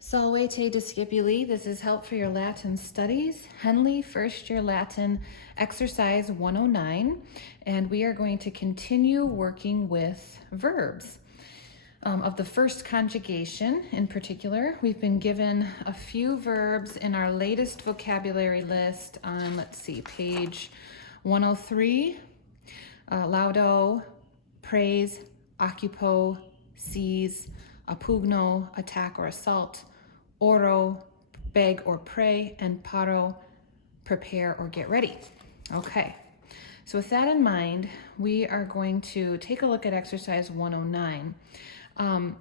Salvete discipuli, this is Help for Your Latin Studies, Henle First Year Latin Exercise 109, and we are going to continue working with verbs. Of the first conjugation in particular, we've been given a few verbs in our latest vocabulary list on, page 103, laudo, praise, occupo, seize, apugno, attack or assault, oro, beg or pray, and paro, prepare or get ready. Okay, so with that in mind, we are going to take a look at exercise 109.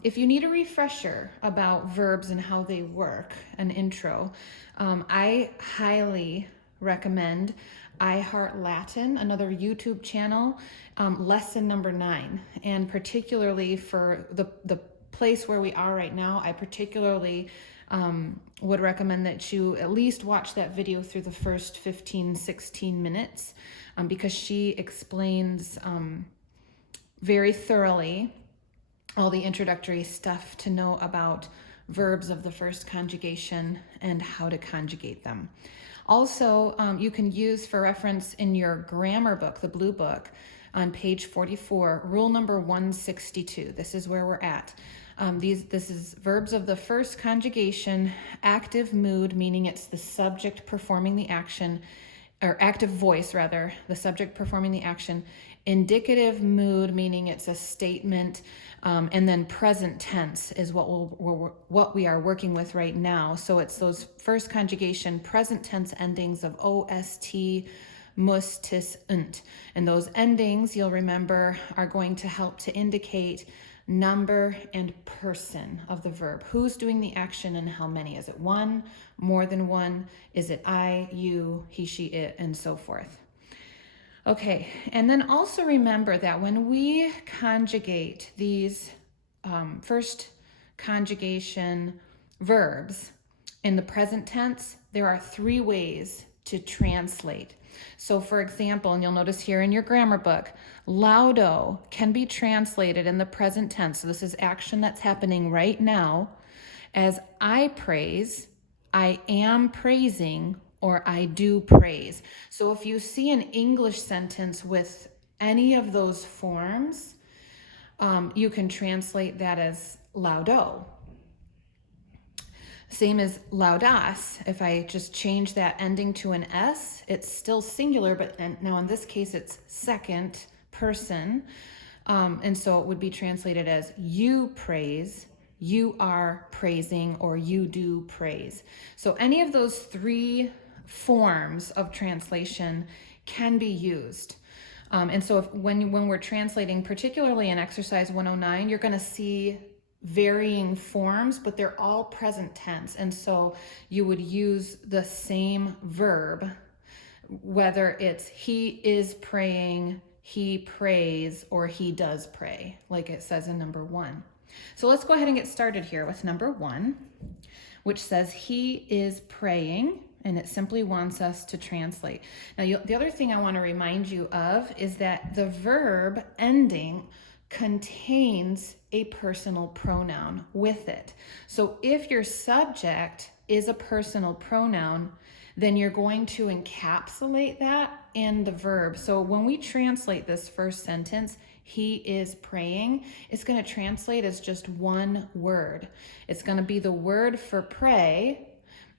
If you need a refresher about verbs and how they work, an intro, I highly recommend I Heart Latin, another YouTube channel, lesson number 9. And particularly for the place where we are right now, I particularly would recommend that you at least watch that video through the first 15-16 minutes because she explains very thoroughly all the introductory stuff to know about verbs of the first conjugation and how to conjugate them. Also, you can use for reference in your grammar book, the blue book, on page 44, rule number 162. This is where we're at. This is verbs of the first conjugation, active mood, meaning it's the subject performing the action, or active voice rather, the subject performing the action, indicative mood, meaning it's a statement, and then present tense is what we are working with right now. So it's those first conjugation present tense endings of ost, mus, tis, unt. And those endings, you'll remember, are going to help to indicate number and person of the verb. Who's doing the action and how many? Is it one, more than one? Is it I, you, he, she, it, and so forth? Okay, and then also remember that when we conjugate these first conjugation verbs in the present tense, there are 3 ways to translate. So for example, and you'll notice here in your grammar book, laudo can be translated in the present tense. So this is action that's happening right now as I praise, I am praising, or I do praise. So if you see an English sentence with any of those forms, you can translate that as laudo. Same as laudas. If I just change that ending to an S, it's still singular, but now in this case it's second person. And so it would be translated as you praise, you are praising, or you do praise. So any of those 3 forms of translation can be used. And so when we're translating, particularly in exercise 109, you're going to see varying forms, but they're all present tense. And so you would use the same verb, whether it's he is praying, he prays, or he does pray, like it says in number 1. So let's go ahead and get started here with number 1, which says he is praying, and it simply wants us to translate. Now, the other thing I want to remind you of is that the verb ending contains a personal pronoun with it. So if your subject is a personal pronoun, then you're going to encapsulate that in the verb. So when we translate this first sentence, he is praying, it's going to translate as just one word. It's going to be the word for pray,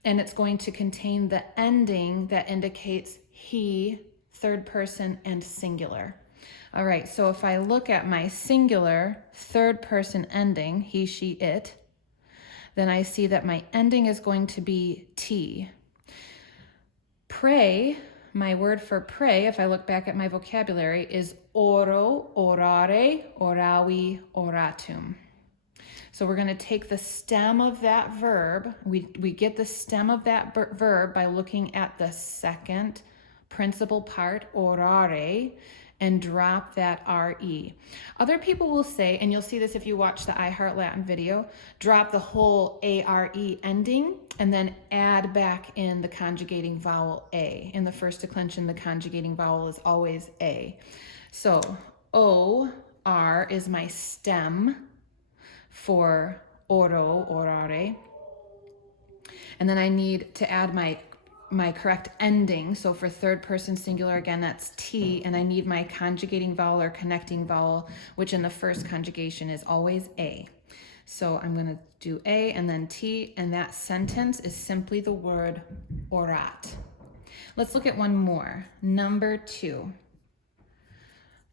and it's going to contain the ending that indicates he, third person, and singular. All right, so if I look at my singular third person ending, he, she, it, then I see that my ending is going to be T. Pray, my word for pray, if I look back at my vocabulary, is oro, orare, oravi, oratum. So we're going to take the stem of that verb. We get the stem of that verb by looking at the second principal part, orare, and drop that RE. Other people will say, and you'll see this if you watch the I Heart Latin video, drop the whole ARE ending and then add back in the conjugating vowel A. In the first declension, the conjugating vowel is always A. So OR is my stem for oro, orare. And then I need to add my correct ending. So for third person singular, again, that's T, and I need my conjugating vowel or connecting vowel, which in the first conjugation is always A. So I'm gonna do A and then T, and that sentence is simply the word orat. Let's look at one more. Number 2.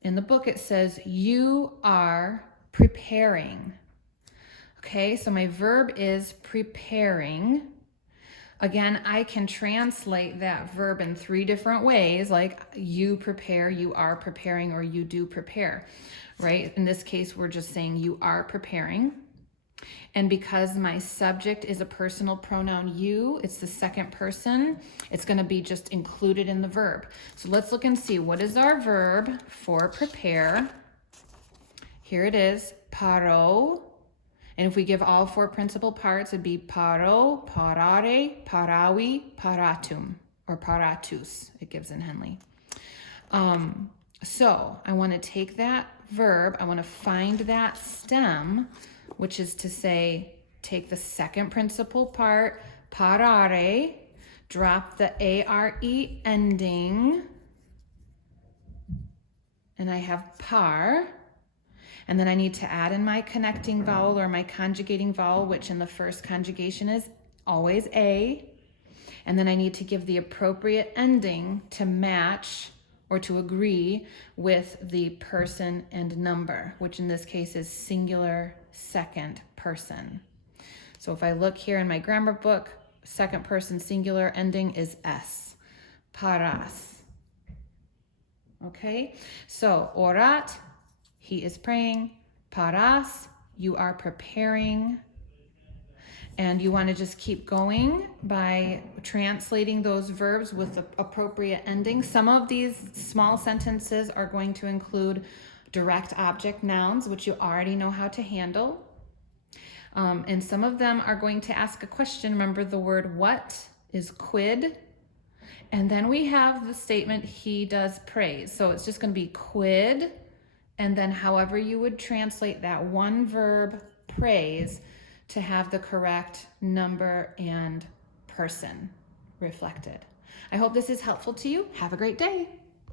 In the book it says, you are preparing. Okay, so my verb is preparing. Again, I can translate that verb in 3 different ways, like you prepare, you are preparing, or you do prepare, right? In this case, we're just saying you are preparing. And because my subject is a personal pronoun you, it's the second person, it's going to be just included in the verb. So let's look and see, what is our verb for prepare? Here it is, paro. And if we give all 4 principal parts, it'd be paro, parare, parawi, paratum, or paratus, it gives in Henle. So I want to take that verb, I want to find that stem, which is to say, take the second principal part, parare, drop the are ending, and I have par. And then I need to add in my connecting vowel or my conjugating vowel, which in the first conjugation is always A. And then I need to give the appropriate ending to match or to agree with the person and number, which in this case is singular second person. So if I look here in my grammar book, second person singular ending is S, paras. Okay, so orat, he is praying. Paras, you are preparing. And you want to just keep going by translating those verbs with the appropriate ending. Some of these small sentences are going to include direct object nouns, which you already know how to handle. And some of them are going to ask a question. Remember, the word what is quid. And then we have the statement, he does praise. So it's just going to be quid. And then however you would translate that one verb, praise, to have the correct number and person reflected. I hope this is helpful to you. Have a great day.